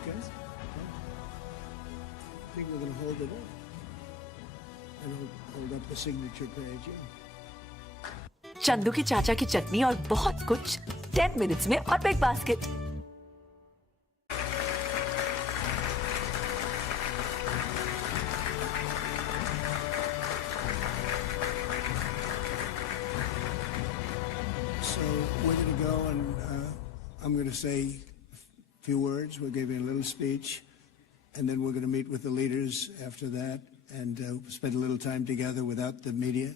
Okay. I think we're going to hold it up. And hold up the signature page, yeah. Chandu के चाचा की चटनी और बहुत कुछ 10 मिनट्स में और big basket. So we're going to go and I'm going to say a few words. We'll give you a little speech, and then we're going to meet with the leaders after that and spend a little time together without the media.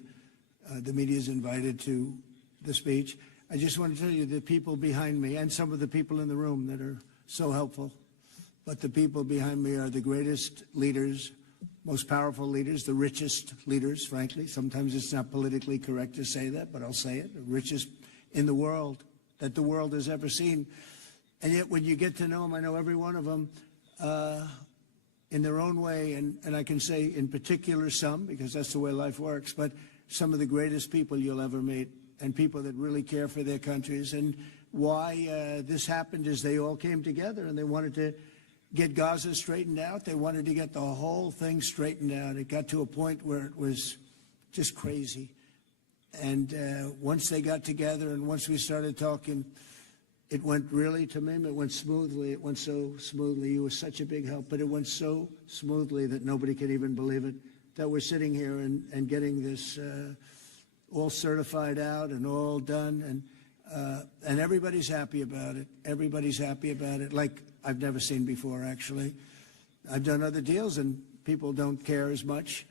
The media is invited to the speech. I just want to tell you the people behind me and some of the people in the room that are so helpful, but the people behind me are the greatest leaders, most powerful leaders, the richest leaders, frankly. Sometimes it's not politically correct to say that, but I'll say it, the richest in the world that the world has ever seen. And yet when you get to know them, I know every one of them in their own way, and I can say in particular some, because that's the way life works, but some of the greatest people you'll ever meet, and people that really care for their countries. And why this happened is they all came together and they wanted to get Gaza straightened out. They wanted to get the whole thing straightened out. It got to a point where it was just crazy. And once they got together and once we started talking, it went really, Tamim, it went smoothly. It went so smoothly. You were such a big help, but it went so smoothly that nobody could even believe it, that we're sitting here and getting this all certified out and all done. And everybody's happy about it. Everybody's happy about it, like I've never seen before, actually. I've done other deals and people don't care as much.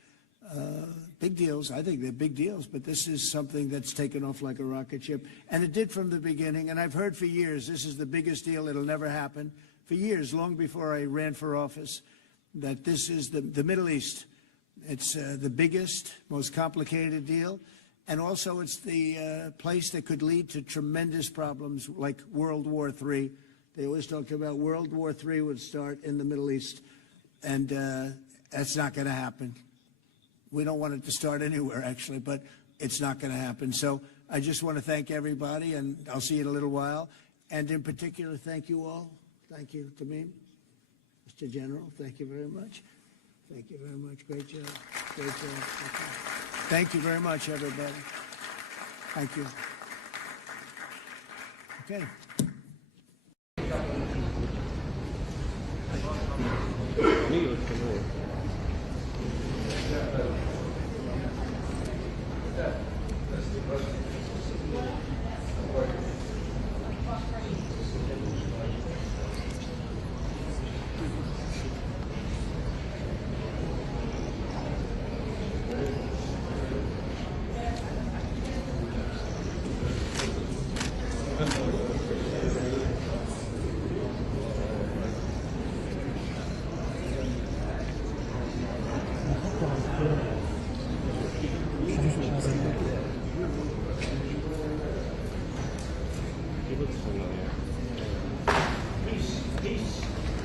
Big deals, I think they're big deals, but this is something that's taken off like a rocket ship. And it did from the beginning, and I've heard for years, this is the biggest deal, it'll never happen. For years, long before I ran for office, that this is the Middle East. It's the biggest, most complicated deal, and also it's the place that could lead to tremendous problems like World War III. They always talk about World War III would start in the Middle East, and that's not going to happen. We don't want it to start anywhere, actually, but it's not going to happen. So I just want to thank everybody, and I'll see you in a little while. And in particular, thank you all. Thank you, Tamim. Mr. General, thank you very much. Thank you very much. Great job. Great job. Thank you very much, everybody. Thank you. Okay.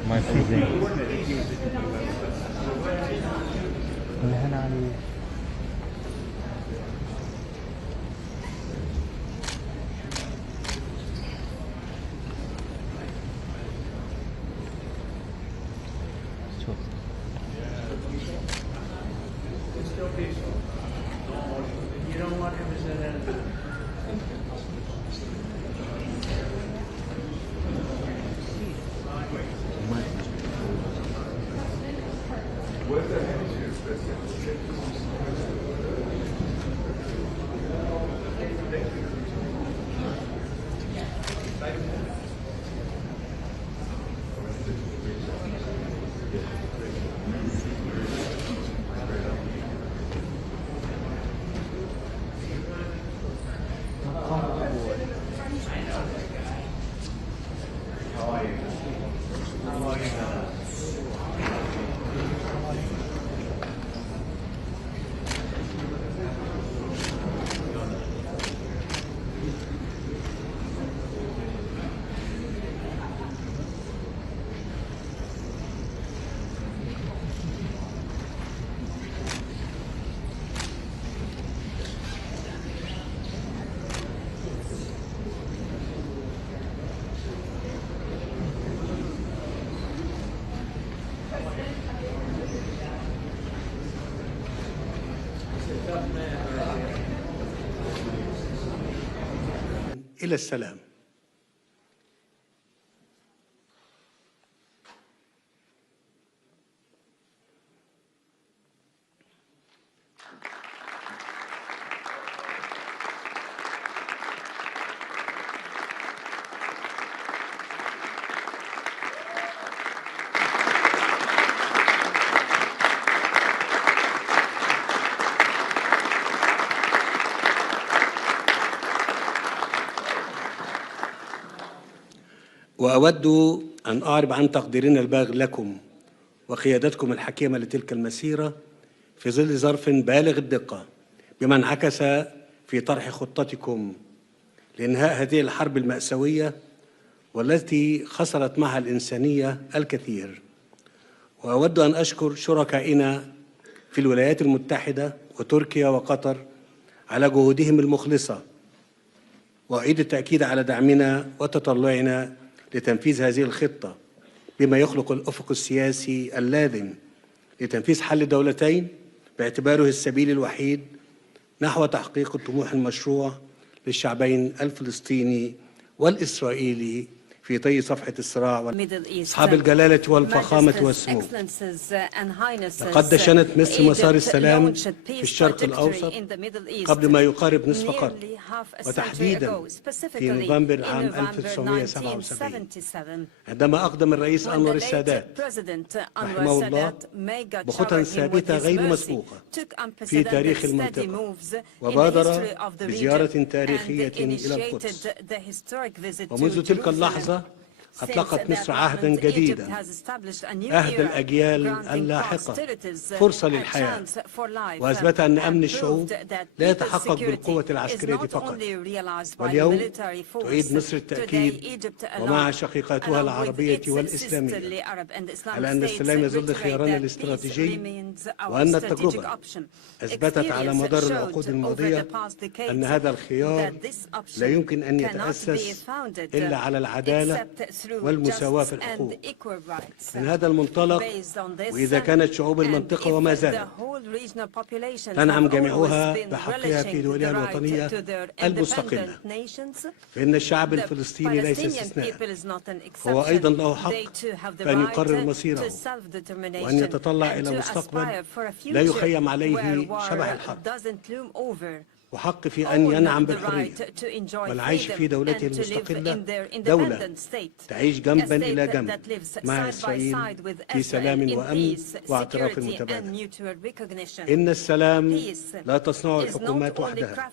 My feeling. It's still peaceful. You don't want him to say that. Where's the hemisphere? إلى السلام. وأود أن أعرب عن تقديرنا البالغ لكم وقيادتكم الحكيمة لتلك المسيرة في ظل ظرف بالغ الدقة، بما انعكس في طرح خطتكم لإنهاء هذه الحرب المأساوية والتي خسرت معها الإنسانية الكثير. وأود أن أشكر شركائنا في الولايات المتحدة وتركيا وقطر على جهودهم المخلصة، وأعيد التأكيد على دعمنا وتطلعنا لتنفيذ هذه الخطة بما يخلق الأفق السياسي اللازم لتنفيذ حل الدولتين باعتباره السبيل الوحيد نحو تحقيق الطموح المشروع للشعبين الفلسطيني والإسرائيلي في طي صفحة الصراع. أصحاب الجلالة والفخامة والسمو، لقد دشنت مصر مسار السلام في الشرق الأوسط قبل ما يقارب نصف قرن، وتحديدا في نوفمبر عام 1977 عندما أقدم الرئيس أنور السادات رحمه الله بخطى ثابتة غير مسبوقة في تاريخ المنطقة، وبادر بزيارة تاريخية إلى القدس. ومنذ تلك اللحظة أطلقت مصر عهدا جديدا، عهد الأجيال اللاحقة، فرصة للحياة، وأثبت أن أمن الشعوب لا يتحقق بالقوة العسكرية فقط. واليوم تعيد مصر التأكيد ومع شقيقاتها العربية والإسلامية على أن السلام يظل خيارنا الاستراتيجي، وأن التجربة أثبتت على مدار العقود الماضية أن هذا الخيار لا يمكن أن يتأسس إلا على العدالة والمساواة في الحقوق. من هذا المنطلق، وإذا كانت شعوب المنطقة وما زالت تنعم جميعها بحقها في دولها الوطنية المستقلة، فإن الشعب الفلسطيني ليس استثناء، هو أيضا له حق فأن يقرر مصيره وأن يتطلع إلى مستقبل لا يخيم عليه شبح الحرب، وحق في أن ينعم بالحرية والعيش في دولته المستقلة، دولة تعيش جنبا إلى جنب مع إسرائيل في سلام وأمن واعتراف متبادل. إن السلام لا تصنعه الحكومات وحدها،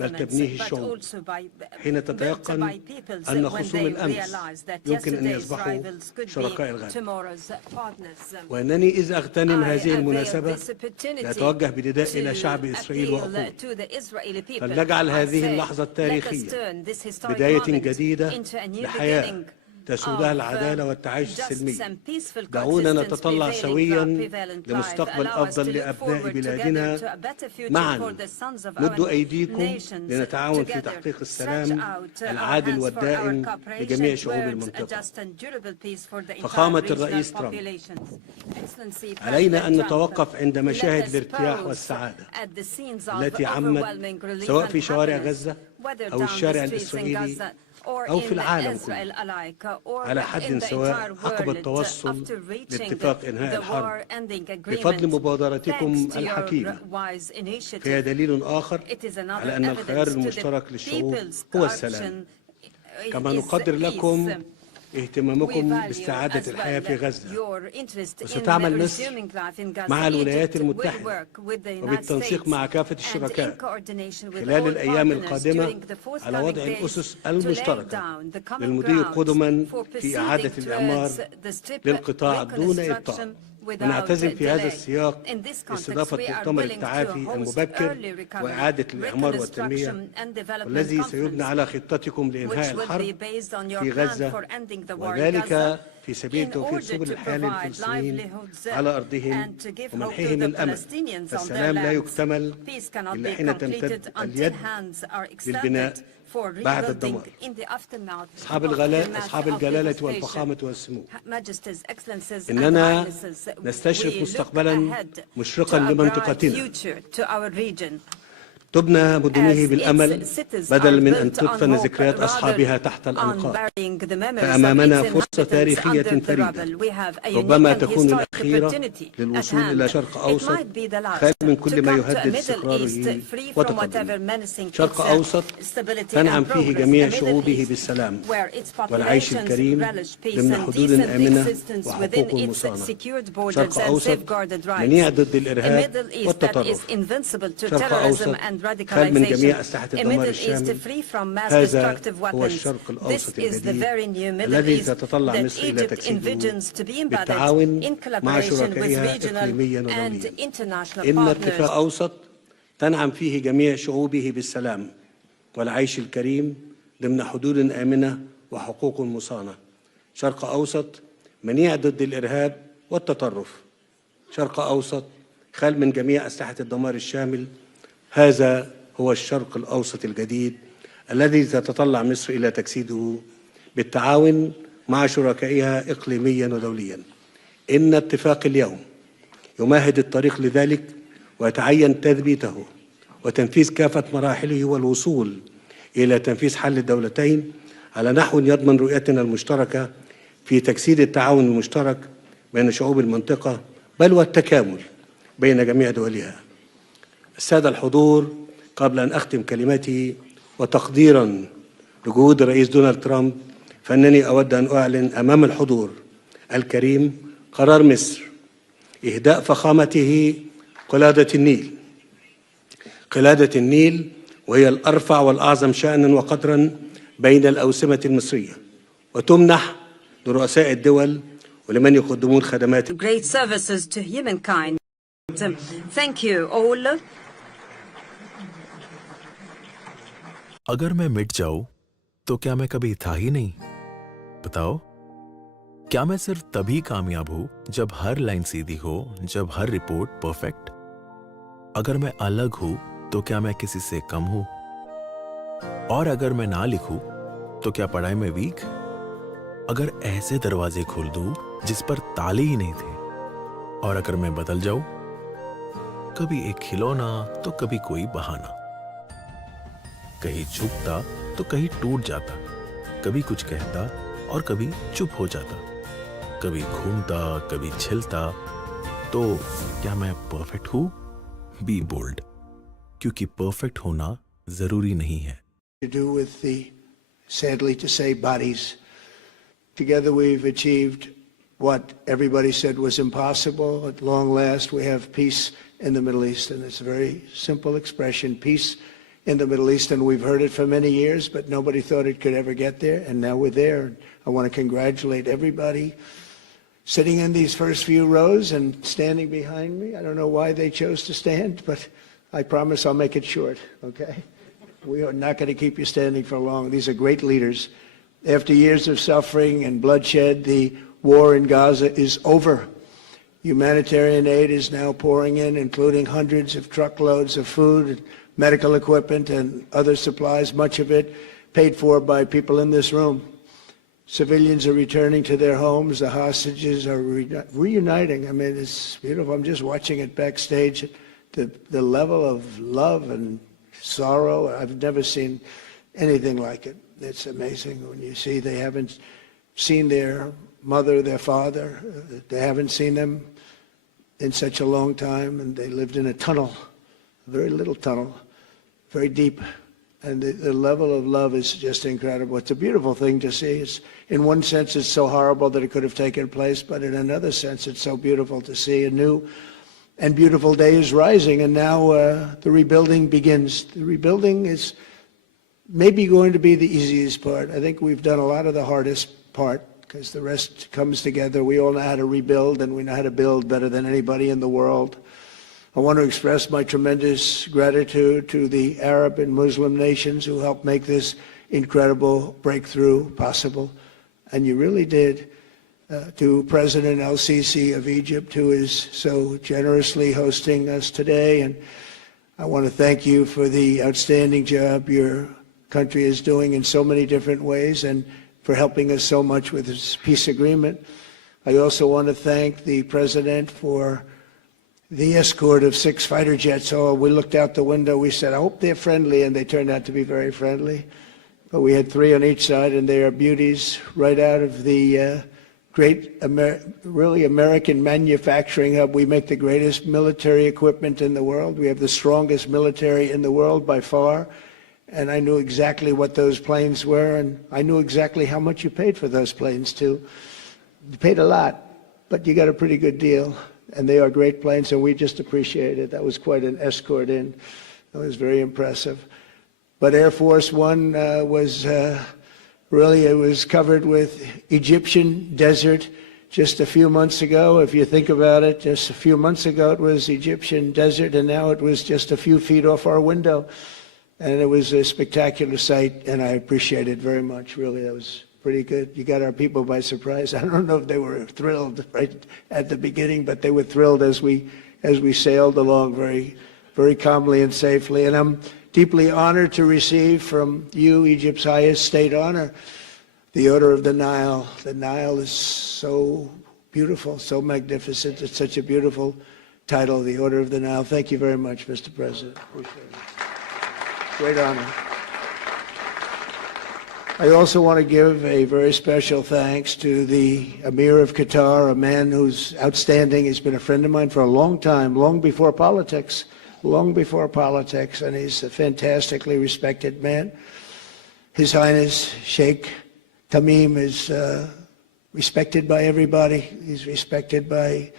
بل تبنيه الشعوب حين تتيقن أن خصوم الأمس يمكن أن يصبحوا شركاء الغد. وأنني إذ أغتنم هذه المناسبة لأتوجه بنداء إلى شعب إسرائيل وأخوه، فلنجعل هذه اللحظة التاريخية بداية جديدة لحياة تسودها العدالة والتعايش السلمي. دعونا نتطلع سويا لمستقبل أفضل لأبناء بلادنا معا. مدوا أيديكم لنتعاون في تحقيق السلام العادل والدائم لجميع شعوب المنطقة. فخامة الرئيس ترامب، علينا أن نتوقف عند مشاهد الارتياح والسعادة التي عمت سواء في شوارع غزة أو الشارع الإسرائيلي أو في العالم كله على حد سواء عقب التوصل لاتفاق إنهاء الحرب بفضل مبادرتكم الحكيمة. فهي دليل آخر على أن الخيار المشترك للشعوب هو السلام. كما نقدر لكم اهتمامكم باستعادة الحياة في غزة، وستعمل مصر مع الولايات المتحدة وبالتنسيق مع كافة الشركاء خلال الأيام القادمة على وضع الأسس المشتركة للمضي قدما في إعادة الإعمار للقطاع دون إبطاء. ونعتزم في هذا السياق استضافة مؤتمر التعافي المبكر وإعادة الإعمار والتنمية، والذي سيبنى على خطتكم لإنهاء الحرب في غزة، وذلك في سبيل توفير سبل الحياة للفلسطينيين على أرضهم ومنحهم الأمل. فالسلام لا يكتمل إلا حين تمتد اليد للبناء بعد الدمار. أصحاب الجلالة والفخامة والسمو، إننا نستشرف مستقبلا مشرقا لمنطقتنا تبنى مدنه بالأمل بدلا من أن تدفن ذكريات أصحابها تحت الأنقاض. فأمامنا فرصة تاريخية فريدة ربما تكون الأخيرة للوصول إلى شرق أوسط خال من كل ما يهدد استقراره وتقدمه. شرق أوسط تنعم فيه جميع شعوبه بالسلام والعيش الكريم ضمن حدود آمنة وحقوق مصانة. شرق أوسط منيع ضد الإرهاب والتطرف. شرق أوسط خال من جميع أسلحة الدمار الشامل. هذا هو الشرق الأوسط الجديد الذي تتطلع مصر إلى تجسيده بالتعاون مع شركائها إقليميا ودوليا. إن اتفاق أوسط تنعم فيه جميع شعوبه بالسلام والعيش الكريم ضمن حدود آمنة وحقوق مصانة. شرق أوسط منيع ضد الإرهاب والتطرف. شرق أوسط خال من جميع أسلحة الدمار الشامل. هذا هو الشرق الأوسط الجديد الذي تتطلع مصر إلى تجسيده بالتعاون مع شركائها إقليميا ودوليا. إن اتفاق اليوم يمهد الطريق لذلك ويتعين تثبيته وتنفيذ كافة مراحله والوصول إلى تنفيذ حل الدولتين على نحو يضمن رؤيتنا المشتركة في تجسيد التعاون المشترك بين شعوب المنطقة بل والتكامل بين جميع دولها. السادة الحضور، قبل أن أختم كلمتي وتقديرا لجهود الرئيس دونالد ترامب، فإنني أود أن أعلن أمام الحضور الكريم قرار مصر إهداء فخامته قلادة النيل. قلادة النيل وهي الأرفع والأعظم شأنا وقدرا بين الأوسمة المصرية، وتمنح لرؤساء الدول ولمن يقدمون خدمات. Great services to humankind. Thank you all. अगर मैं मिट जाऊं तो क्या मैं कभी था ही नहीं? बताओ, क्या मैं सिर्फ तभी कामयाब हूं जब हर लाइन सीधी हो, जब हर रिपोर्ट परफेक्ट? अगर मैं अलग हूं तो क्या मैं किसी से कम हूं? और अगर मैं ना लिखूं तो क्या पढ़ाई में वीक? अगर ऐसे दरवाजे खोल दूं जिस पर ताले ही नहीं थे, और अगर मैं बदल जाऊं, कभी एक खिलौना तो कभी कोई बहाना, कहीं झुकता तो कहीं टूट जाता, कभी कुछ कहता और कभी चुप हो जाता, कभी घूमता कभी छिलता, तो क्या मैं परफेक्ट हूं? बी बोल्ड, क्योंकि परफेक्ट होना जरूरी नहीं है. To do with the, sadly to say, bodies. Together we've achieved what everybody said was impossible. At long last we have peace in the Middle East, and it's a very simple expression, peace in the Middle East, and we've heard it for many years, but nobody thought it could ever get there, and now we're there. I want to congratulate everybody sitting in these first few rows and standing behind me. I don't know why they chose to stand, but I promise I'll make it short, okay? We are not going to keep you standing for long. These are great leaders. After years of suffering and bloodshed, the war in Gaza is over. Humanitarian aid is now pouring in, including hundreds of truckloads of food, medical equipment, and other supplies, much of it paid for by people in this room. Civilians are returning to their homes. The hostages are reuniting. I mean, it's beautiful. I'm just watching it backstage. The level of love and sorrow, I've never seen anything like it. It's amazing when you see they haven't seen their mother, their father. They haven't seen them in such a long time, and they lived in a tunnel, a very little tunnel, very deep. And the level of love is just incredible. It's a beautiful thing to see. It's, in one sense, it's so horrible that it could have taken place, but in another sense, it's so beautiful to see a new and beautiful day is rising, and now the rebuilding begins. The rebuilding is maybe going to be the easiest part. I think we've done a lot of the hardest part, because the rest comes together. We all know how to rebuild, and we know how to build better than anybody in the world. I want to express my tremendous gratitude to the Arab and Muslim nations who helped make this incredible breakthrough possible, and you really did. To President al-Sisi of Egypt, who is so generously hosting us today, and I want to thank you for the outstanding job your country is doing in so many different ways, and for helping us so much with this peace agreement. I also want to thank the President for the escort of 6 fighter jets. Oh, we looked out the window. We said, I hope they're friendly, and they turned out to be very friendly. But we had 3 on each side, and they are beauties right out of the great, really American manufacturing hub. We make the greatest military equipment in the world. We have the strongest military in the world by far. And I knew exactly what those planes were, and I knew exactly how much you paid for those planes, too. You paid a lot, but you got a pretty good deal. And they are great planes, and we just appreciate it. That was quite an escort in. That was very impressive. But Air Force One was really, it was covered with Egyptian desert just a few months ago. If you think about it, just a few months ago it was Egyptian desert, and now it was just a few feet off our window. And it was a spectacular sight, and I appreciate it very much. Really, that was pretty good. You got our people by surprise. I don't know if they were thrilled right at the beginning, but they were thrilled as we sailed along very, very calmly and safely. And I'm deeply honored to receive from you, Egypt's highest state honor, the Order of the Nile. The Nile is so beautiful, so magnificent. It's such a beautiful title, the Order of the Nile. Thank you very much, Mr. President. Appreciate it. Great honor. I also want to give a very special thanks to the Emir of Qatar, a man who's outstanding. He's been a friend of mine for a long time, long before politics, and he's a fantastically respected man. His Highness Sheikh Tamim is respected by everybody. He's respected by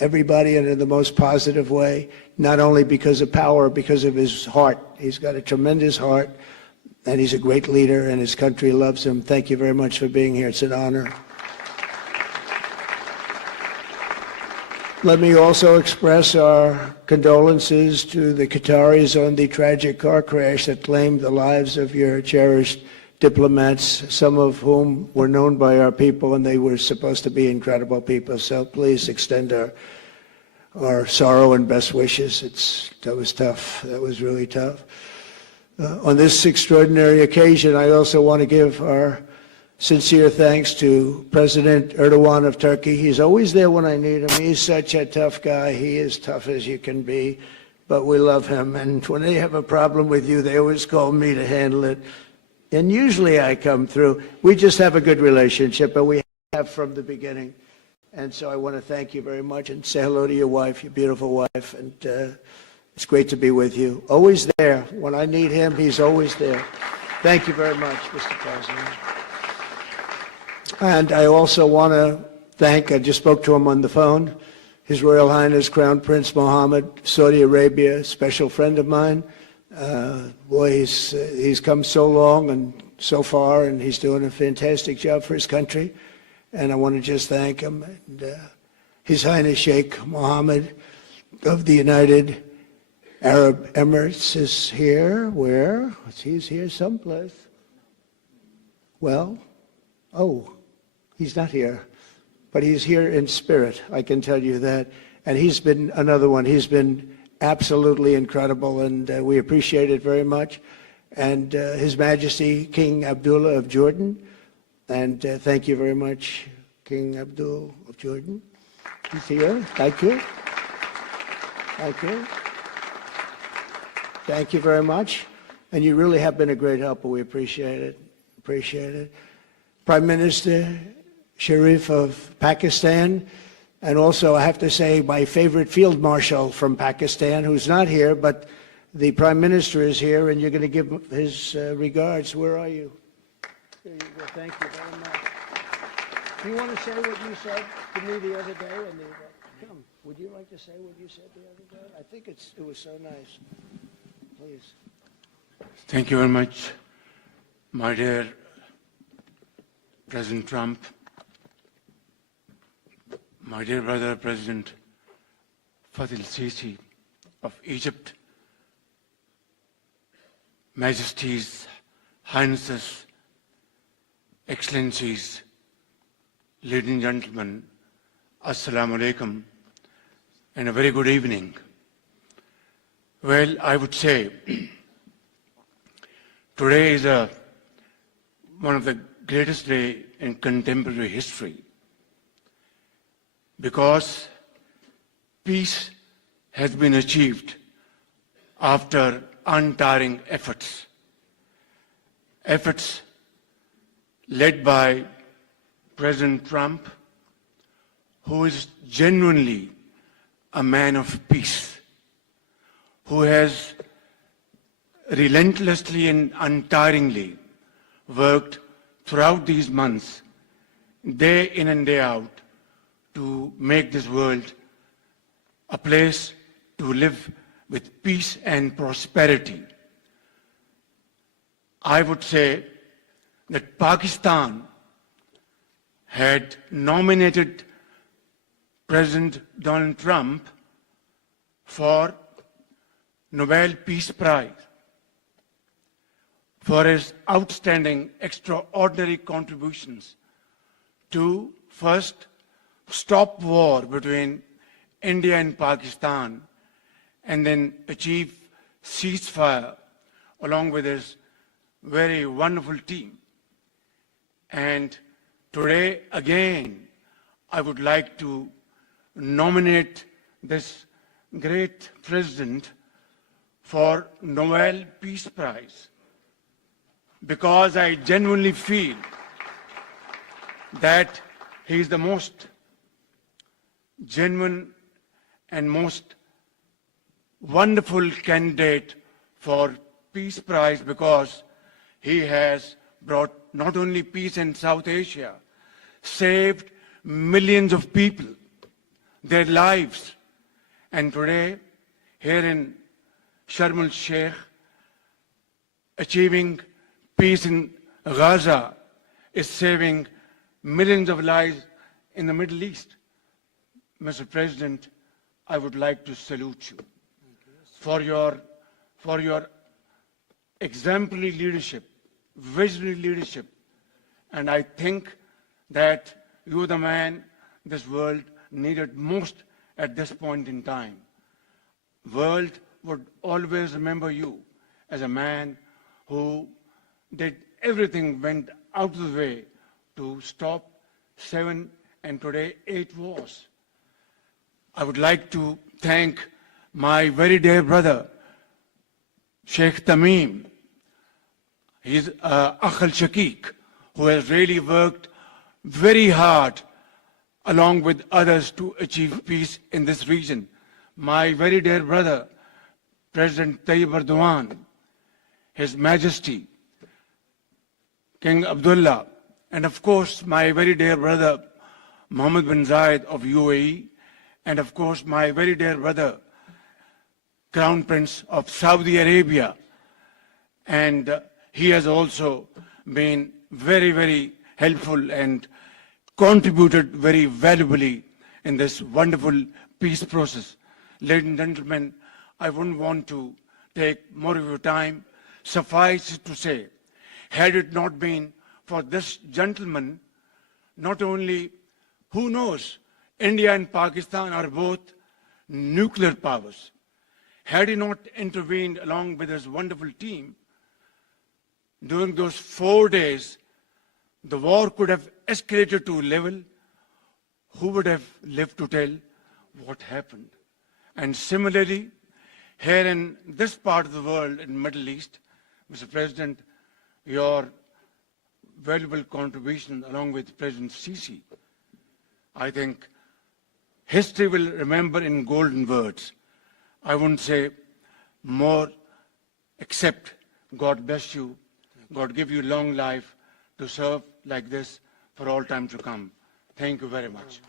everybody and in the most positive way, not only because of power, because of his heart. He's got a tremendous heart, and he's a great leader, and his country loves him. Thank you very much for being here. It's an honor. Let me also express our condolences to the Qataris on the tragic car crash that claimed the lives of your cherished diplomats, some of whom were known by our people, and they were supposed to be incredible people. So please extend our sorrow and best wishes. That was tough. That was really tough. On this extraordinary occasion, I also want to give our sincere thanks to President Erdogan of Turkey. He's always there when I need him. He's such a tough guy. He is tough as you can be, but we love him. And when they have a problem with you, they always call me to handle it. And usually I come through. We just have a good relationship, and we have from the beginning. And so I want to thank you very much and say hello to your wife, your beautiful wife. And it's great to be with you. Always there. When I need him, he's always there. Thank you very much, Mr. President. And I also want to thank, I just spoke to him on the phone, His Royal Highness Crown Prince Mohammed, Saudi Arabia, special friend of mine. Boy, he's come so long and so far, and he's doing a fantastic job for his country. And I want to just thank him. And, His Highness Sheikh Mohammed of the United Arab Emirates is here. Where? He's here someplace. Well, oh, he's not here. But he's here in spirit, I can tell you that. And he's been another one. He's been absolutely incredible, and we appreciate it very much. And His Majesty King Abdullah of Jordan, and thank you very much, King Abdul of Jordan. He's here. Thank you. Thank you. Thank you very much. And you really have been a great helper. We appreciate it. Appreciate it. Prime Minister Sharif of Pakistan, and also I have to say my favorite field marshal from Pakistan, who's not here, but the Prime Minister is here, and you're going to give his regards. Where are you? There you go. Thank you very much. Do you want to say what you said to me the other day? Come, would you like to say what you said the other day? I think it was so nice. Please. Thank you very much, my dear President Trump, my dear brother President al-Sisi of Egypt, Majesties, Highnesses, Excellencies, ladies and gentlemen, Assalamu alaikum, and a very good evening. Well, I would say today is one of the greatest days in contemporary history, because peace has been achieved after untiring efforts. Efforts led by President Trump, who is genuinely a man of peace, who has relentlessly and untiringly worked throughout these months, day in and day out, to make this world a place to live with peace and prosperity. I would say that Pakistan had nominated President Donald Trump for Nobel Peace Prize for his outstanding, extraordinary contributions to first stop war between India and Pakistan and then achieve ceasefire along with his very wonderful team. And today, again, I would like to nominate this great president for Nobel Peace Prize, because I genuinely feel that he is the most genuine and most wonderful candidate for Peace Prize, because he has brought not only peace in South Asia, saved millions of people, their lives, and today, here in Sharm el-Sheikh, achieving peace in Gaza is saving millions of lives in the Middle East. Mr. President, I would like to salute you for your exemplary leadership, visionary leadership, and I think that you're the man this world needed most at this point in time. World would always remember you as a man who did everything, went out of the way to stop 7 and today 8 wars. I would like to thank my very dear brother, Sheikh Tamim. He's el-Sheikh, who has really worked very hard along with others to achieve peace in this region. My very dear brother, President Tayyip Erdogan, His Majesty, King Abdullah, and of course my very dear brother, Mohammed bin Zayed of UAE, and of course my very dear brother, Crown Prince of Saudi Arabia. And he has also been very, very helpful and contributed very valuably in this wonderful peace process. Ladies and gentlemen, I wouldn't want to take more of your time. Suffice it to say, had it not been for this gentleman, not only, who knows, India and Pakistan are both nuclear powers. Had he not intervened along with his wonderful team, during those 4 days, the war could have escalated to a level. Who would have lived to tell what happened? And similarly, here in this part of the world, in the Middle East, Mr. President, your valuable contribution along with President Sisi, I think history will remember in golden words. I wouldn't say more, except God bless you, God give you long life to serve like this for all time to come. Thank you very much.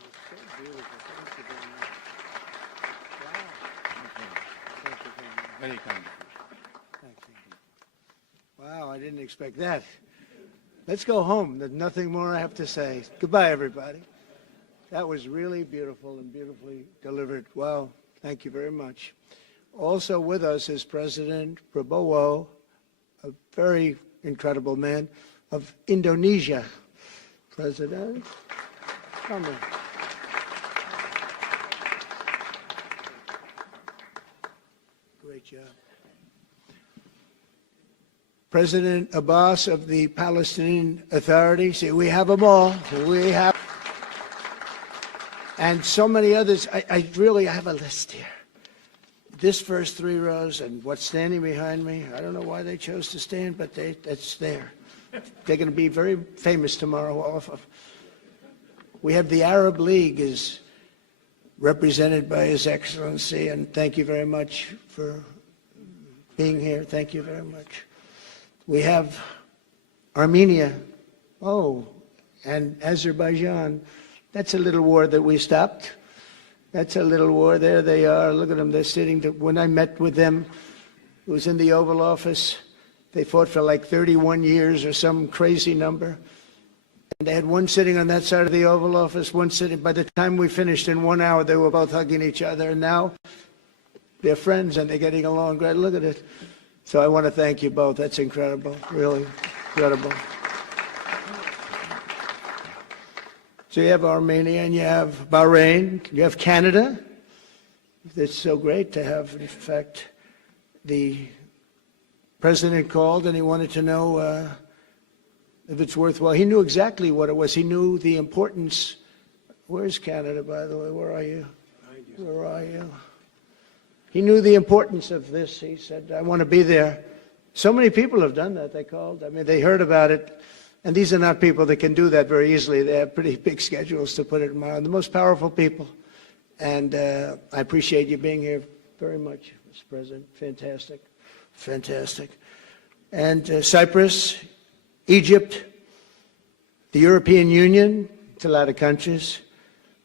Very kind. Wow, I didn't expect that. Let's go home. There's nothing more I have to say. Goodbye, everybody. That was really beautiful and beautifully delivered. Wow, thank you very much. Also with us is President Prabowo, a very incredible man, of Indonesia. President, come in. Great job. President Abbas of the Palestinian Authority. See, we have them all. We have. and so many others. I really have a list here. This first 3 rows and what's standing behind me, I don't know why they chose to stand, but it's there. They're going to be very famous tomorrow, all of them. We have the Arab League is represented by His Excellency, and thank you very much for being here. Thank you very much. We have Armenia, and Azerbaijan. That's a little war that we stopped. That's a little war. There they are. Look at them. They're sitting. When I met with them, it was in the Oval Office. They fought for like 31 years or some crazy number. And they had one sitting on that side of the Oval Office, one sitting. By the time we finished in 1 hour, they were both hugging each other. And now they're friends and they're getting along great. Look at it. So I want to thank you both. That's incredible. Really incredible. So you have Armenia and you have Bahrain, you have Canada. It's so great to have, in fact, the president called and he wanted to know if it's worthwhile. He knew exactly what it was. He knew the importance. Where's Canada, by the way? Where are you? Where are you? He knew the importance of this. He said, I want to be there. So many people have done that. They called. I mean, they heard about it. And these are not people that can do that very easily. They have pretty big schedules, to put it mildly. The most powerful people. And I appreciate you being here very much, Mr. President. Fantastic. Fantastic. And Cyprus, Egypt, the European Union, it's a lot of countries.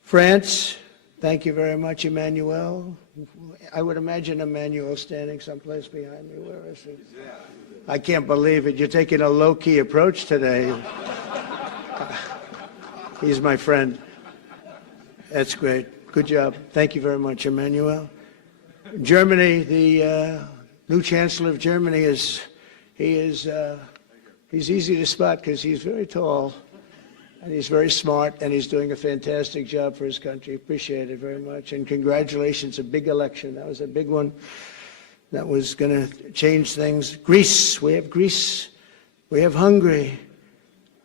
France, thank you very much, Emmanuel. I would imagine Emmanuel standing someplace behind me. Where is he? I can't believe it. You're taking a low-key approach today. He's my friend. That's great. Good job. Thank you very much, Emmanuel. Germany, the new Chancellor of Germany he's easy to spot because he's very tall and he's very smart and he's doing a fantastic job for his country. Appreciate it very much. And congratulations, a big election. That was a big one. That was going to change things. Greece, we have Greece. We have Hungary.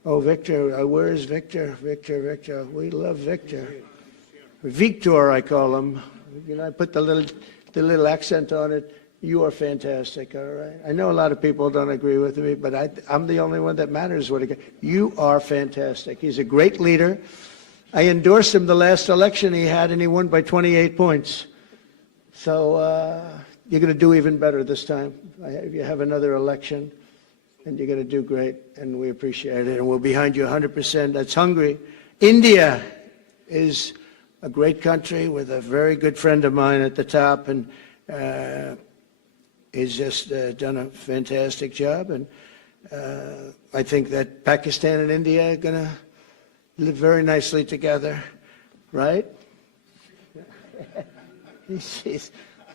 Oh, Victor, where is Victor? Victor. We love Victor. Victor, I call him. You know, I put the little accent on it. You are fantastic, all right? I know a lot of people don't agree with me, but I'm the only one that matters. You are fantastic. He's a great leader. I endorsed him the last election he had, and he won by 28 points. So you're going to do even better this time. You have another election, and you're going to do great, and we appreciate it, and we're behind you 100%. That's Hungary. India is a great country with a very good friend of mine at the top, and he's just done a fantastic job. And I think that Pakistan and India are going to live very nicely together, right?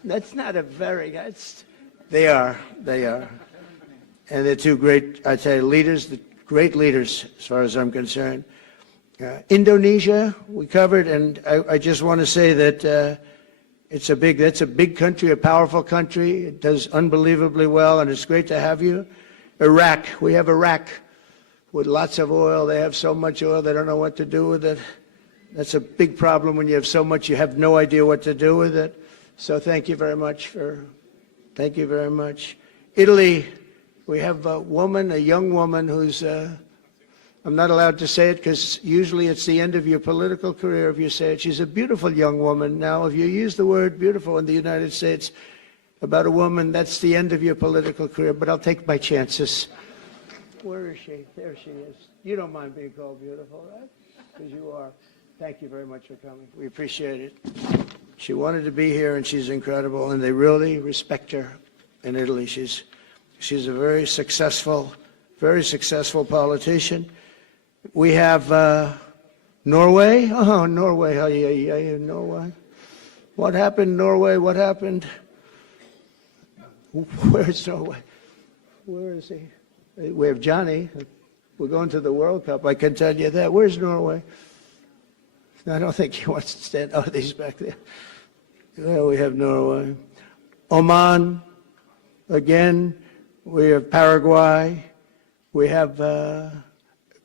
That's not a very, they are. And they're two great, I tell you, leaders, great leaders as far as I'm concerned. Indonesia, we covered, and I just want to say that that's a big country, a powerful country. It does unbelievably well, and it's great to have you. Iraq, we have Iraq with lots of oil. They have so much oil, they don't know what to do with it. That's a big problem when you have so much, you have no idea what to do with it. So thank you very much thank you very much. Italy, we have a young woman who's, I'm not allowed to say it because usually it's the end of your political career if you say it. She's a beautiful young woman. Now, if you use the word beautiful in the United States about a woman, that's the end of your political career, but I'll take my chances. Where is she? There she is. You don't mind being called beautiful, right? Because you are. Thank you very much for coming. We appreciate it. She wanted to be here, and she's incredible, and they really respect her in Italy. She's a very successful politician. We have Norway. Oh, Norway. Norway. What happened, Norway? What happened? Where's Norway? Where is he? We have Johnny. We're going to the World Cup. I can tell you that. Where's Norway? I don't think he wants to stand. Oh, he's back there. Well, we have Norway. Oman. Again, we have Paraguay. We have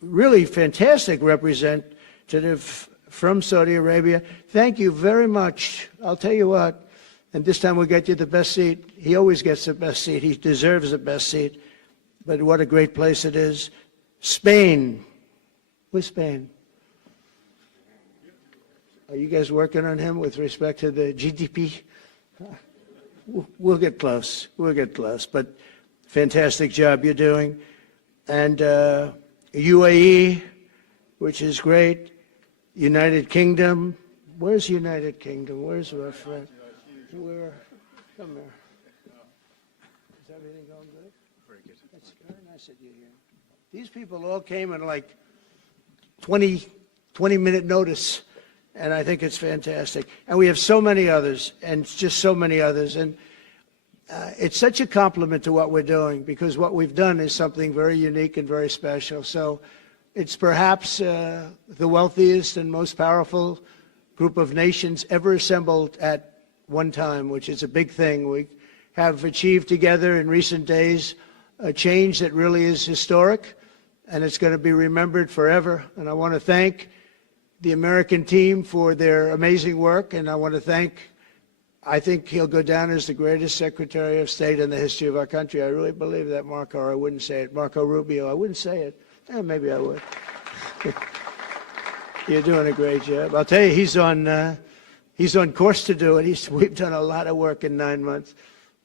really fantastic representative from Saudi Arabia. Thank you very much. I'll tell you what, and this time we'll get you the best seat. He always gets the best seat. He deserves the best seat. But what a great place it is. Spain. Where's Spain? Are you guys working on him with respect to the GDP? We'll get close. We'll get close. But fantastic job you're doing. And UAE, which is great. United Kingdom. Where's United Kingdom? Where's our friend? Where? Come here. Is everything going good? Very good. That's very nice of you here. These people all came in like 20-minute notice, and I think it's fantastic. And we have so many others, and just so many others. And it's such a compliment to what we're doing, because what we've done is something very unique and very special. So it's perhaps the wealthiest and most powerful group of nations ever assembled at one time, which is a big thing. We have achieved together in recent days a change that really is historic, and it's going to be remembered forever. And I want to thank the American team for their amazing work, and I want to thank, I think he'll go down as the greatest Secretary of State in the history of our country. I really believe that, Marco, or I wouldn't say it. Marco Rubio, I wouldn't say it. Maybe I would. You're doing a great job. I'll tell you, he's on course to do it. We've done a lot of work in 9 months.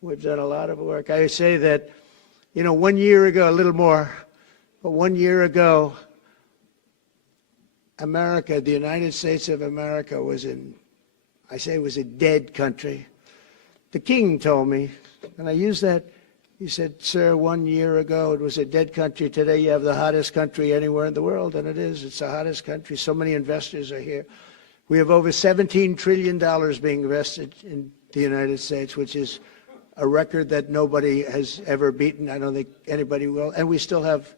We've done a lot of work. I say that, 1 year ago, a little more, but 1 year ago, America, the United States of America was was a dead country. The king told me, and I use that, he said, sir, 1 year ago it was a dead country. Today you have the hottest country anywhere in the world, and it is. It's the hottest country. So many investors are here. We have over $17 trillion being invested in the United States, which is a record that nobody has ever beaten. I don't think anybody will. And we still have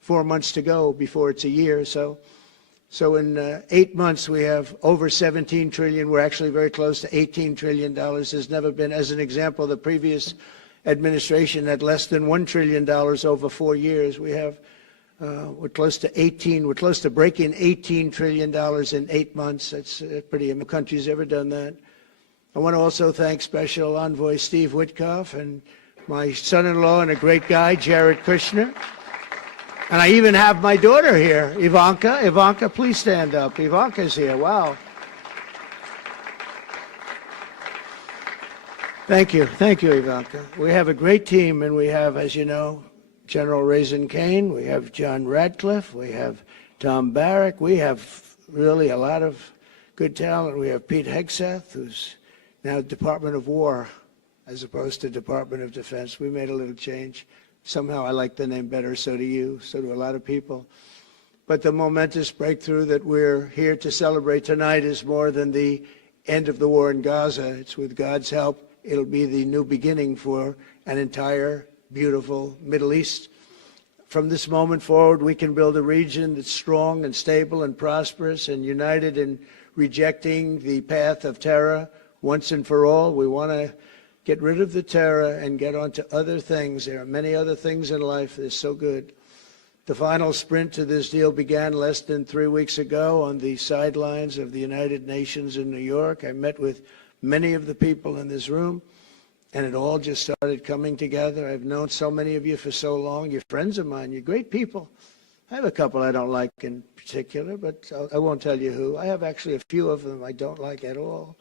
4 months to go before it's a year. So in 8 months, we have over 17 trillion. We're actually very close to $18 trillion. There's never been, as an example, the previous administration had less than $1 trillion over 4 years. We have, we're close to breaking $18 trillion in 8 months. That's pretty, no country's ever done that. I want to also thank Special Envoy Steve Witkoff and my son-in-law and a great guy, Jared Kushner. And I even have my daughter here, Ivanka. Ivanka, please stand up. Ivanka's here. Wow. Thank you. Thank you, Ivanka. We have a great team, and we have, as you know, General Raisin Kane. We have John Radcliffe. We have Tom Barrack. We have really a lot of good talent. We have Pete Hegseth, who's now Department of War as opposed to Department of Defense. We made a little change. Somehow I like the name better, so do you, so do a lot of people. But the momentous breakthrough that we're here to celebrate tonight is more than the end of the war in Gaza. It's with God's help. It'll be the new beginning for an entire beautiful Middle East. From this moment forward, we can build a region that's strong and stable and prosperous and united in rejecting the path of terror once and for all. We want to get rid of the terror and get on to other things. There are many other things in life that are so good. The final sprint to this deal began less than 3 weeks ago on the sidelines of the United Nations in New York. I met with many of the people in this room, and it all just started coming together. I've known so many of you for so long. You're friends of mine. You're great people. I have a couple I don't like in particular, but I won't tell you who. I have actually a few of them I don't like at all.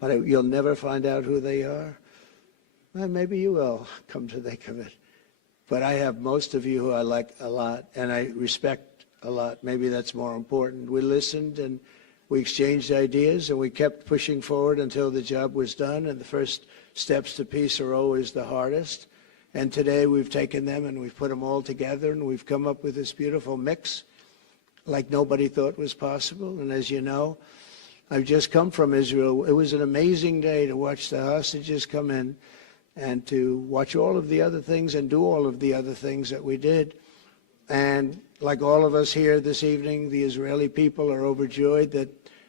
But you'll never find out who they are. Well, maybe you will, come to think of it. But I have most of you who I like a lot, and I respect a lot. Maybe that's more important. We listened, and we exchanged ideas, and we kept pushing forward until the job was done. And the first steps to peace are always the hardest. And today we've taken them, and we've put them all together, and we've come up with this beautiful mix like nobody thought was possible. And as you know, I've just come from Israel. It was an amazing day to watch the hostages come in and to watch all of the other things and do all of the other things that we did. And like all of us here this evening, the Israeli people are overjoyed that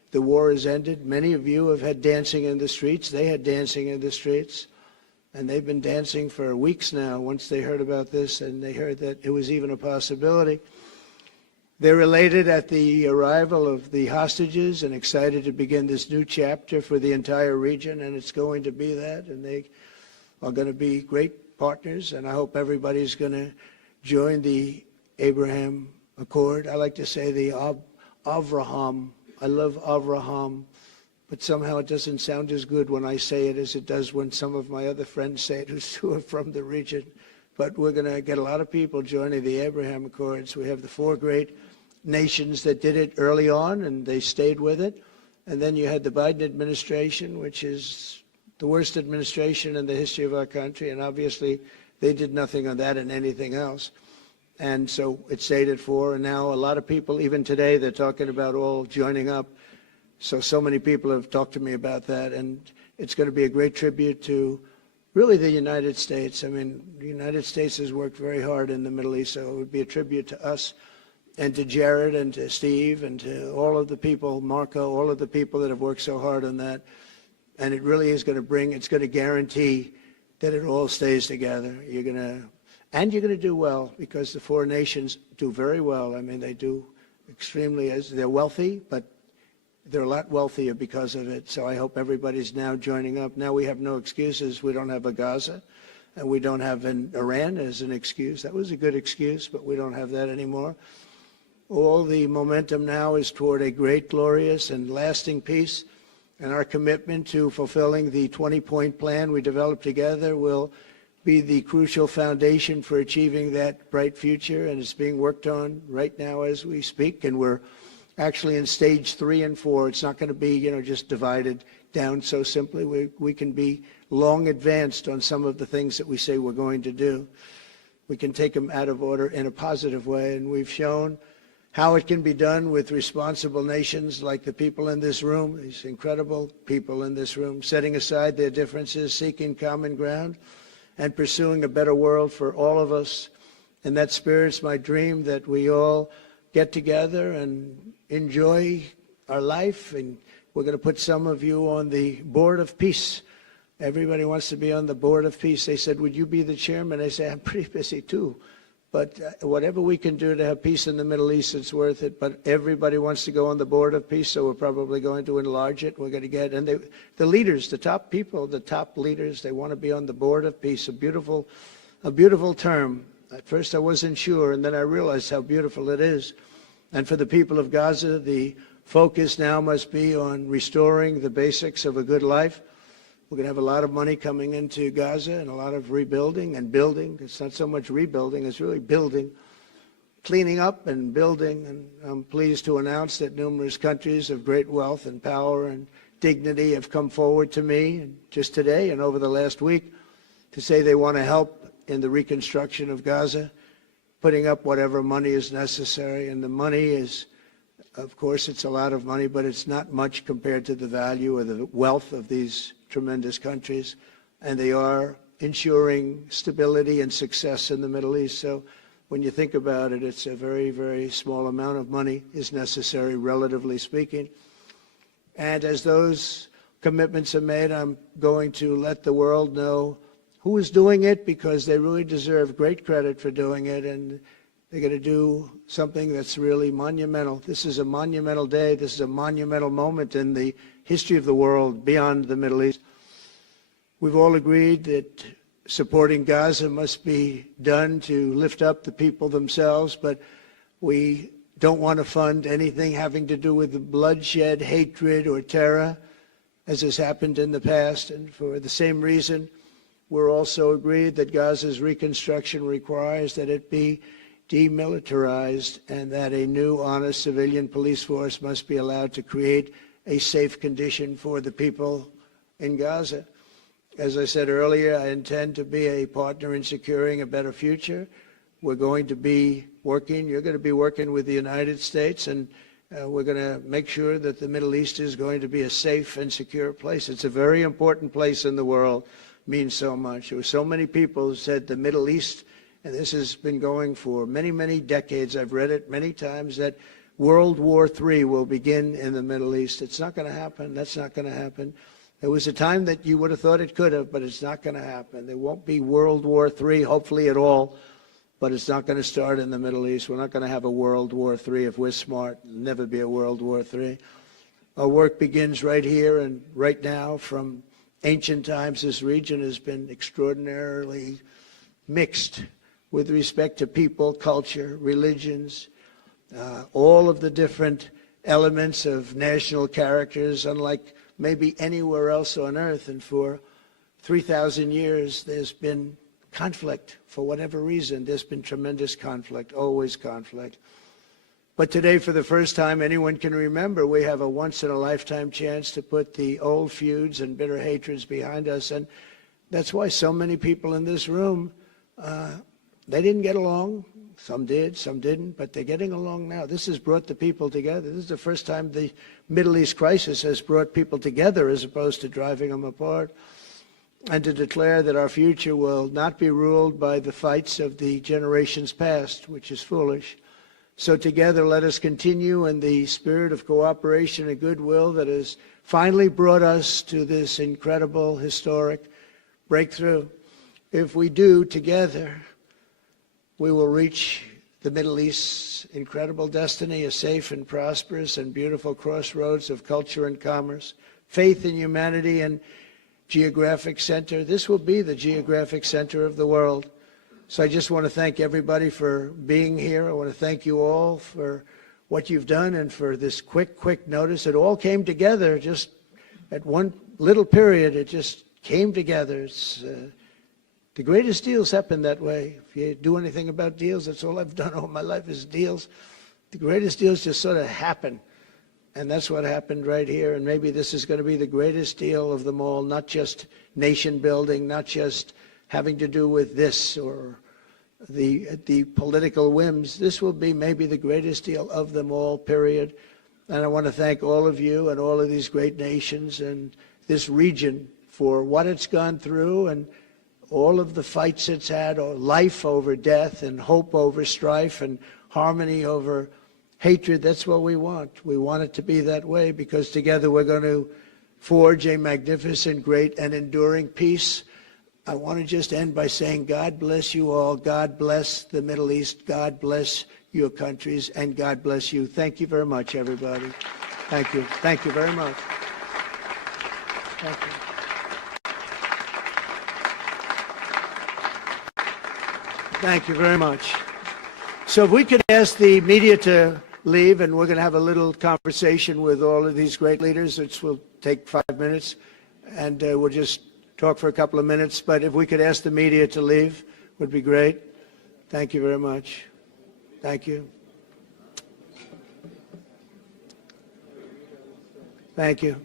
the war has ended. Many of you have had dancing in the streets. They had dancing in the streets. And they've been dancing for weeks now once they heard about this and they heard that it was even a possibility. They're elated at the arrival of the hostages and excited to begin this new chapter for the entire region, and it's going to be that, and they are going to be great partners, and I hope everybody's going to join the Abraham Accord. I like to say the Avraham. I love Avraham, but somehow it doesn't sound as good when I say it as it does when some of my other friends say it who are from the region. But we're going to get a lot of people joining the Abraham Accords. We have the 4 great nations that did it early on, and they stayed with it. And then you had the Biden administration, which is the worst administration in the history of our country, and obviously they did nothing on that and anything else. And so it stayed at 4, and now a lot of people, even today, they're talking about all joining up. So many people have talked to me about that, and it's going to be a great tribute to really the United States. I mean, the United States has worked very hard in the Middle East, so it would be a tribute to us and to Jared and to Steve and to all of the people, Marco, all of the people that have worked so hard on that. And it really is going to bring, it's going to guarantee that it all stays together. You're going to do well, because the 4 nations do very well. I mean, they do extremely, they're wealthy, but they're a lot wealthier because of it. So I hope everybody's now joining up. Now we have no excuses. We don't have a Gaza, and we don't have an Iran as an excuse. That was a good excuse, but we don't have that anymore. All the momentum now is toward a great, glorious, and lasting peace, and our commitment to fulfilling the 20-point plan we developed together will be the crucial foundation for achieving that bright future, and it's being worked on right now as we speak, and we're actually in stage 3 and 4. It's not going to be, just divided down so simply. We can be long advanced on some of the things that we say we're going to do. We can take them out of order in a positive way, and we've shown how it can be done with responsible nations like the people in this room, these incredible people in this room, setting aside their differences, seeking common ground, and pursuing a better world for all of us. And that spirit's my dream, that we all get together and enjoy our life. And we're going to put some of you on the Board of Peace. Everybody wants to be on the Board of Peace. They said, would you be the chairman? I say, I'm pretty busy too. But whatever we can do to have peace in the Middle East, it's worth it. But everybody wants to go on the Board of Peace, so we're probably going to enlarge it. We're going to get, and the leaders, the top people, the top leaders, they want to be on the Board of Peace. A beautiful term. At first I wasn't sure, and then I realized how beautiful it is. And for the people of Gaza, the focus now must be on restoring the basics of a good life. We're going to have a lot of money coming into Gaza and a lot of rebuilding and building. It's not so much rebuilding, it's really building, cleaning up and building. And I'm pleased to announce that numerous countries of great wealth and power and dignity have come forward to me just today and over the last week to say they want to help in the reconstruction of Gaza, putting up whatever money is necessary. And the money is, of course, it's a lot of money, but it's not much compared to the value or the wealth of these tremendous countries, and they are ensuring stability and success in the Middle East. So when you think about it, it's a very, very small amount of money is necessary, relatively speaking. And as those commitments are made, I'm going to let the world know who is doing it, because they really deserve great credit for doing it, and they're going to do something that's really monumental. This is a monumental day. This is a monumental moment in the history of the world beyond the Middle East. We've all agreed that supporting Gaza must be done to lift up the people themselves, but we don't want to fund anything having to do with bloodshed, hatred, or terror, as has happened in the past. And for the same reason, we're also agreed that Gaza's reconstruction requires that it be demilitarized and that a new, honest civilian police force must be allowed to create a safe condition for the people in Gaza. As I said earlier, I intend to be a partner in securing a better future. We're going to be working, you're going to be working with the United States, and we're going to make sure that the Middle East is going to be a safe and secure place. It's a very important place in the world, means so much. There were so many people who said the Middle East, and this has been going for many, many decades, I've read it many times, that World War III will begin in the Middle East. It's not going to happen. That's not going to happen. There was a time that you would have thought it could have, but it's not going to happen. There won't be World War III, hopefully, at all. but it's not going to start in the Middle East. We're not going to have a World War III if we're smart. It'll never be a World War III. Our work begins right here and right now. From ancient times, this region has been extraordinarily mixed with respect to people, culture, religions, all of the different elements of national characters, unlike maybe anywhere else on earth. And for 3,000 years, there's been conflict. For whatever reason, there's been tremendous conflict, always conflict. But today, for the first time anyone can remember, we have a once-in-a-lifetime chance to put the old feuds and bitter hatreds behind us. And that's why so many people in this room, they didn't get along. Some did, some didn't, but they're getting along now. This has brought the people together. This is the first time the Middle East crisis has brought people together as opposed to driving them apart. And to declare that our future will not be ruled by the fights of the generations past, which is foolish. So together, let us continue in the spirit of cooperation and goodwill that has finally brought us to this incredible, historic breakthrough. If we do together, we will reach the Middle East's incredible destiny, a safe and prosperous and beautiful crossroads of culture and commerce, faith in humanity and geographic center. This will be the geographic center of the world. So I just want to thank everybody for being here. I want to thank you all for what you've done and for this quick notice. It all came together just at one little period. It just came together. It's, the greatest deals happen that way. If you do anything about deals, that's all I've done all my life is deals. The greatest deals just sort of happen. And that's what happened right here. And maybe this is going to be the greatest deal of them all, not just nation building, not just having to do with this or the political whims. This will be maybe the greatest deal of them all, period. And I want to thank all of you and all of these great nations and this region for what it's gone through and all of the fights it's had, or life over death and hope over strife and harmony over hatred. That's what we want. We want it to be that way because together we're going to forge a magnificent, great, and enduring peace. I want to just end by saying God bless you all. God bless the Middle East. God bless your countries. And God bless you. Thank you very much, everybody. Thank you. Thank you very much. Thank you. Thank you very much. So if we could ask the media to leave, and we're going to have a little conversation with all of these great leaders, which will take 5 minutes, and we'll just talk for a couple of minutes. But if we could ask the media to leave, would be great. Thank you very much. Thank you. Thank you.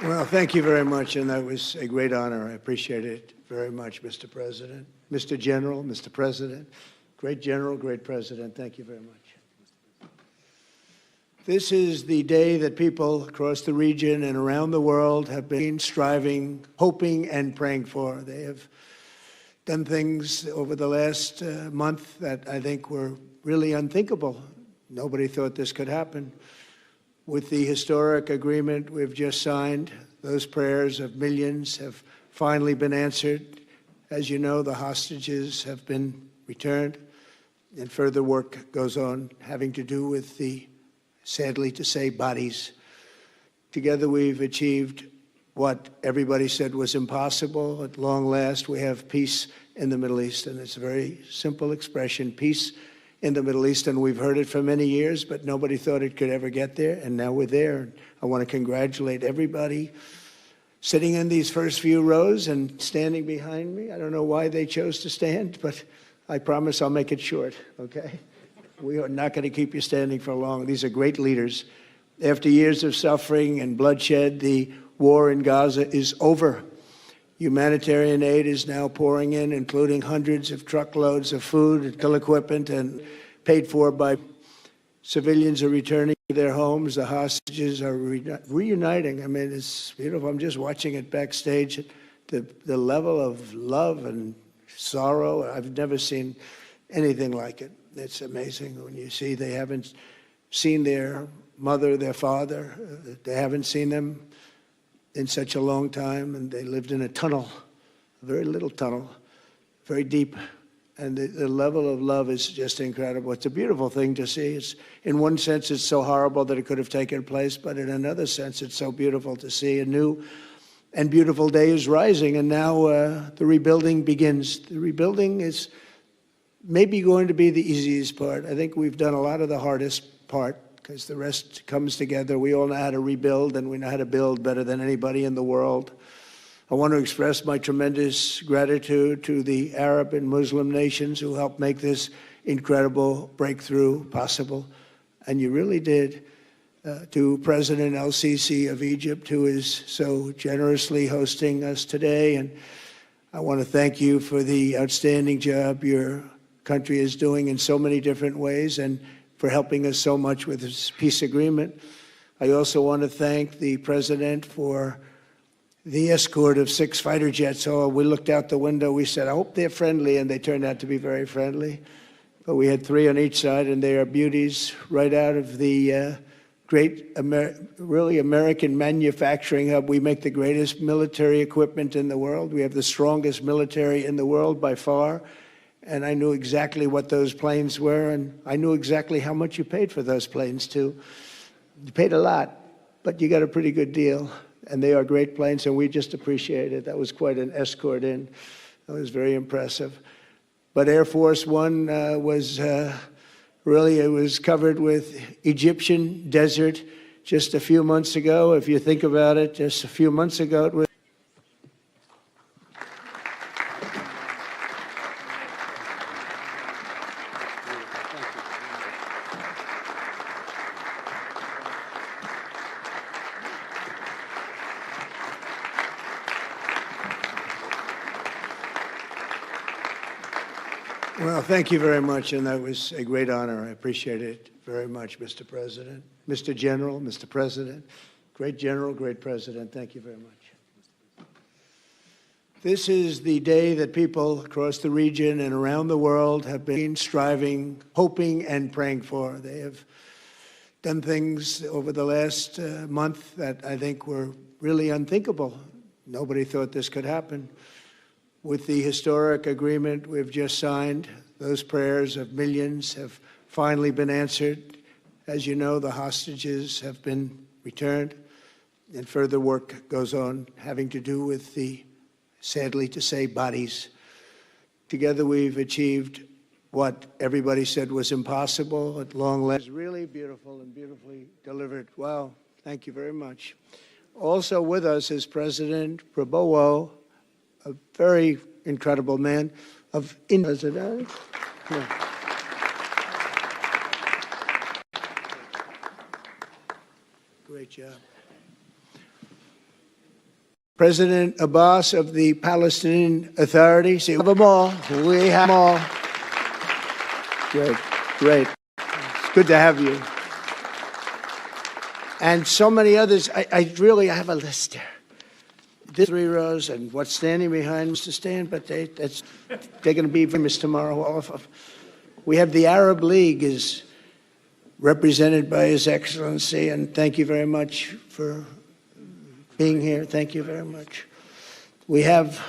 Well, thank you very much, and that was a great honor. I appreciate it very much, Mr. President, Mr. General, Mr. President, great General, great President. Thank you very much. This is the day that people across the region and around the world have been striving, hoping, and praying for. They have done things over the last month that I think were really unthinkable. Nobody thought this could happen. With the historic agreement we've just signed, those prayers of millions have finally been answered. As you know, the hostages have been returned, and further work goes on having to do with the, sadly to say, bodies. Together we've achieved what everybody said was impossible. At long last, we have peace in the Middle East, and it's a very simple expression, peace in the Middle East, and we've heard it for many years, but nobody thought it could ever get there, and now we're there. I want to congratulate everybody sitting in these first few rows and standing behind me. I don't know why they chose to stand, but I promise I'll make it short, okay? We are not going to keep you standing for long. These are great leaders. After years of suffering and bloodshed, the war in Gaza is over. Humanitarian aid is now pouring in, including hundreds of truckloads of food and medical equipment, and paid for by Civilians are returning to their homes. The hostages are reuniting. I mean, it's beautiful. I'm just watching it backstage. The level of love and sorrow, I've never seen anything like it. It's amazing when you see they haven't seen their mother, their father. They haven't seen them in such a long time, and they lived in a tunnel, a very little tunnel, very deep. And the level of love is just incredible. It's a beautiful thing to see. It's, in one sense, it's so horrible that it could have taken place, but in another sense, it's so beautiful to see a new and beautiful day is rising, and now the rebuilding begins. The rebuilding is maybe going to be the easiest part. I think we've done a lot of the hardest part, because the rest comes together. We all know how to rebuild, and we know how to build better than anybody in the world. I want to express my tremendous gratitude to the Arab and Muslim nations who helped make this incredible breakthrough possible. And you really did. To President al-Sisi of Egypt, who is so generously hosting us today. And I want to thank you for the outstanding job your country is doing in so many different ways, and for helping us so much with this peace agreement. I also want to thank the President for the escort of 6 fighter jets. Oh, we looked out the window, we said, I hope they're friendly, and they turned out to be very friendly. But we had 3 on each side, and they are beauties right out of the great, really American manufacturing hub. We make the greatest military equipment in the world. We have the strongest military in the world by far. And I knew exactly what those planes were, and I knew exactly how much you paid for those planes too. You paid a lot, but you got a pretty good deal. And they are great planes, and we just appreciate it. That was quite an escort in. That was very impressive. But Air Force One was really, it was covered with Egyptian desert just a few months ago. If you think about it, just a few months ago, it was. Well, thank you very much, and that was a great honor. I appreciate it very much, Mr. President. Mr. General, Mr. President, great General, great President, thank you very much. This is the day that people across the region and around the world have been striving, hoping, and praying for. They have done things over the last month that I think were really unthinkable. Nobody thought this could happen. With the historic agreement we've just signed, those prayers of millions have finally been answered. As you know, the hostages have been returned, and further work goes on having to do with the, sadly to say, bodies. Together we've achieved what everybody said was impossible at long last. It's really beautiful and beautifully delivered. Wow, thank you very much. Also with us is President Prabowo, a very incredible man of India. Great job. President Abbas of the Palestinian Authority. See, we have them all. We have them all. Great, great. It's good to have you. And so many others. I really have a list here. 3 rows, and what's standing behind Mr. Stan, but they're going to be famous tomorrow, all of them. We have the Arab League is represented by His Excellency, and thank you very much for being here. Thank you very much. We have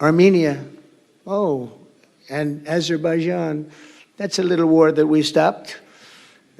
Armenia, and Azerbaijan. That's a little war that we stopped.